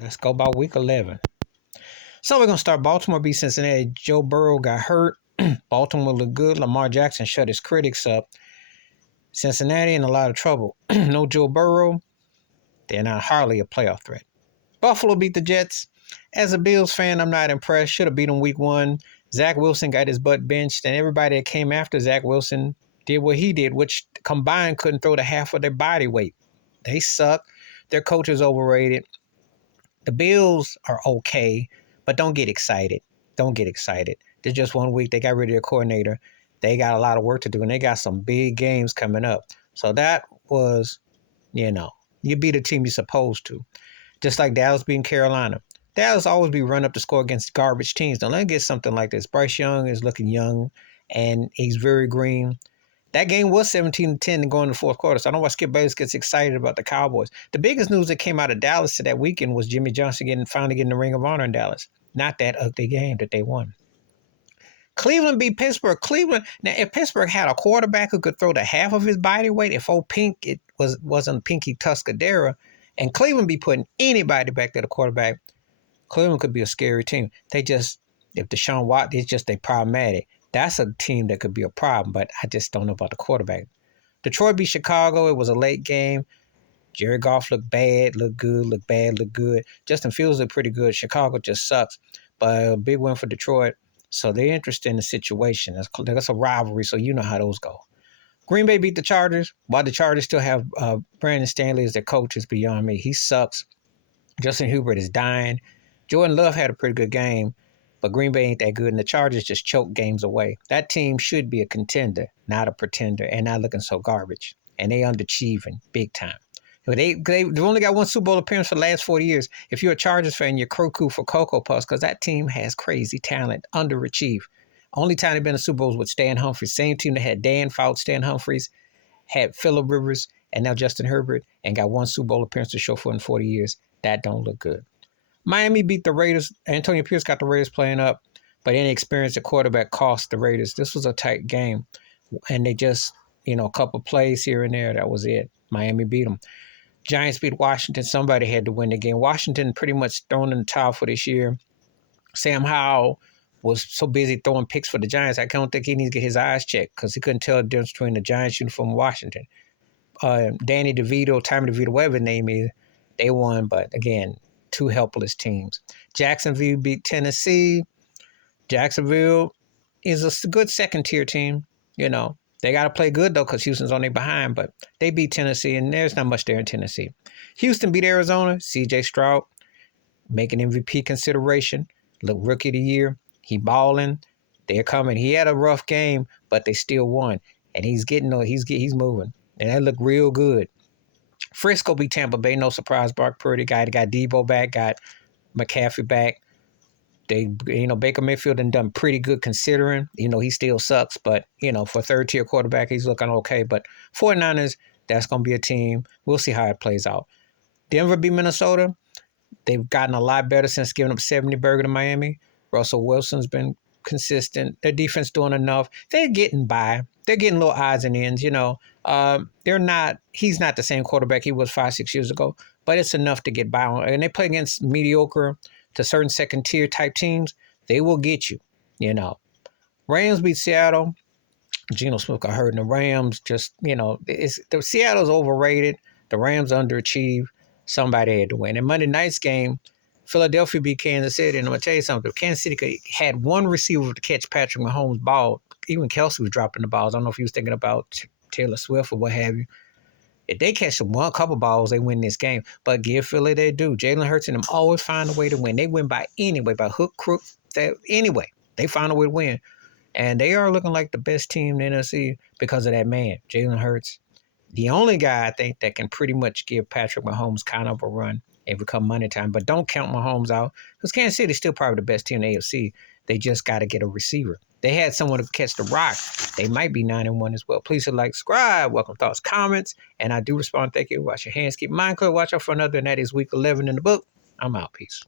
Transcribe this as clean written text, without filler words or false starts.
Let's go about week 11. So we're going to start Baltimore beat Cincinnati. Joe Burrow got hurt. Baltimore looked good. Lamar Jackson shut his critics up. Cincinnati in a lot of trouble. No Joe Burrow. They're not hardly a playoff threat. Buffalo beat the Jets. As a Bills fan, I'm not impressed. Should have beat them week 1. Zach Wilson got his butt benched, and everybody that came after Zach Wilson did what he did, which combined couldn't throw the half of their body weight. They suck. Their coach is overrated. The Bills are okay, but don't get excited. Don't get excited. They're just 1 week. They got rid of their coordinator. They got a lot of work to do, and they got some big games coming up. So that was, you beat a team you're supposed to. Just like Dallas beating Carolina. Dallas always be run up to score against garbage teams. Don't let me get something like this. Bryce Young is looking young, and he's very green. That game was 17-10 and going to the fourth quarter. So I don't know why Skip Bayless gets excited about the Cowboys. The biggest news that came out of Dallas to that weekend was Jimmy Johnson finally getting the Ring of Honor in Dallas. Not that ugly game that they won. Cleveland beat Pittsburgh. Now, if Pittsburgh had a quarterback who could throw the half of his body weight, if old Pink wasn't Pinky Tuscadera, and Cleveland be putting anybody back to the quarterback, Cleveland could be a scary team. If Deshaun Watson is just problematic, that's a team that could be a problem, but I just don't know about the quarterback. Detroit beat Chicago. It was a late game. Jared Goff looked bad, looked good, looked bad, looked good. Justin Fields looked pretty good. Chicago just sucks, but a big win for Detroit. So they're interested in the situation. That's a rivalry, so you know how those go. Green Bay beat the Chargers. While the Chargers still have Brandon Stanley as their coach is beyond me. He sucks. Justin Herbert is dying. Jordan Love had a pretty good game, but Green Bay ain't that good, and the Chargers just choke games away. That team should be a contender, not a pretender, and not looking so garbage. And they underachieving big time. They've only got one Super Bowl appearance for the last 40 years. If you're a Chargers fan, you're cuckoo for Cocoa Puffs because that team has crazy talent, underachieved. Only time they've been in Super Bowls with Stan Humphries. Same team that had Dan Fouts, Stan Humphries, had Phillip Rivers, and now Justin Herbert, and got one Super Bowl appearance to show for in 40 years. That don't look good. Miami beat the Raiders. Antonio Pierce got the Raiders playing up, but inexperienced at quarterback cost the Raiders. This was a tight game, and they just, a couple plays here and there. That was it. Miami beat them. Giants beat Washington. Somebody had to win the game. Washington pretty much thrown in the towel for this year. Sam Howell was so busy throwing picks for the Giants, I don't think he needs to get his eyes checked because he couldn't tell the difference between the Giants uniform and Washington. Danny DeVito, Tommy DeVito, whatever his name is, they won, but again, two helpless teams. Jacksonville beat Tennessee. Jacksonville is a good second-tier team. They got to play good, though, because Houston's on their behind, but they beat Tennessee, and there's not much there in Tennessee. Houston beat Arizona. C.J. Stroud making MVP consideration. Look, Rookie of the Year. He balling. They're coming. He had a rough game, but they still won, and he's moving, and that looked real good. Frisco beat Tampa Bay. No surprise. Brock Purdy got Debo back, got McCaffrey back. Baker Mayfield done pretty good considering. He still sucks, but, for third-tier quarterback, he's looking okay. But 49ers, that's going to be a team. We'll see how it plays out. Denver beat Minnesota. They've gotten a lot better since giving up 70 burger to Miami. Russell Wilson's been consistent. Their defense doing enough. They're getting by. They're getting little odds and ends, he's not the same quarterback he was 5-6 years ago, but it's enough to get by on. And they play against mediocre to certain second-tier type teams. They will get you, Rams beat Seattle. Geno Smith got hurt in the Rams. Just, the Seattle's overrated. The Rams underachieve. Somebody had to win. And Monday night's game, Philadelphia beat Kansas City. And I'm going to tell you something. Kansas City had one receiver to catch Patrick Mahomes' ball. Even Kelsey was dropping the balls. I don't know if he was thinking about Taylor Swift or what have you. If they catch a couple balls, they win this game. But give Philly their due. Jalen Hurts and them always find a way to win. They win by hook, crook, anyway. They find a way to win. And they are looking like the best team in the NFC because of that man, Jalen Hurts. The only guy, I think, that can pretty much give Patrick Mahomes kind of a run and become money time. But don't count Mahomes out because Kansas City is still probably the best team in the AFC. They just got to get a receiver. They had someone to catch the rock. They might be 9-1 as well. Please hit like, subscribe, welcome thoughts, comments, and I do respond. Thank you. Wash your hands, keep your mind clear. Watch out for another, and that is week 11 in the book. I'm out. Peace.